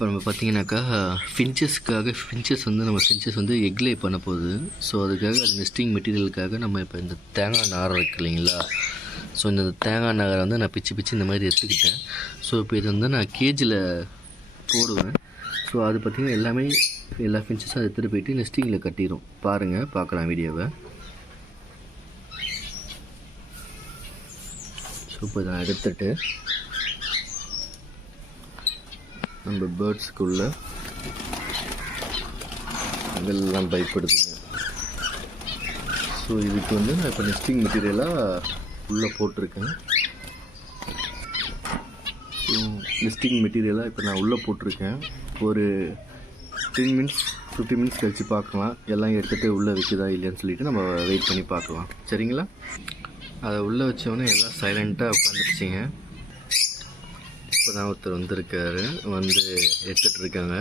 இப்போ நம்ம பார்த்தீங்கன்னாக்கா ஃபின்ச்சஸ் வந்து எக் லே பண்ண போகுது. ஸோ அதுக்காக அது நெஸ்டிங் மெட்டீரியலுக்காக நம்ம இப்போ இந்த தேங்காய் நார் இருக்கு இல்லைங்களா, ஸோ இந்த தேங்காய் நாரை வந்து நான் பிச்சு இந்த மாதிரி எடுத்துக்கிட்டேன். ஸோ இப்போ இது வந்து நான் கேஜில் போடுவேன். ஸோ அது பார்த்திங்கன்னா எல்லா ஃபின்ச்சஸும் அதை எடுத்துகிட்டு போயிட்டு நெஸ்டிங்கில் கட்டிடும். பார்க்கலாம் வீடியோவை. ஸோ இப்போ இதை நான் எடுத்துகிட்டு நம்ம பேர்ட்ஸுக்குள்ள அதெல்லாம் பயப்படுதுங்க. ஸோ இதுக்கு வந்து நான் இப்போ நெஸ்டிங் மெட்டீரியலாக உள்ளே போட்டிருக்கேன். ஸோ நெஸ்டிங் மெட்டீரியலாக இப்போ நான் உள்ளே போட்டிருக்கேன். ஒரு 15 மினிட்ஸ் கழித்து பார்க்கலாம், எல்லாம் எடுத்துகிட்டு உள்ளே வைக்குதா இல்லையான்னு சொல்லிவிட்டு நம்ம வெயிட் பண்ணி பார்க்கலாம். சரிங்களா? அதை உள்ளே வச்சோன்னே எல்லாம் சைலண்ட்டாக உட்காந்துருச்சிங்க. இப்போ தான் ஒருத்தர் வந்திருக்காரு, வந்து எடுத்துகிட்ருக்காங்க.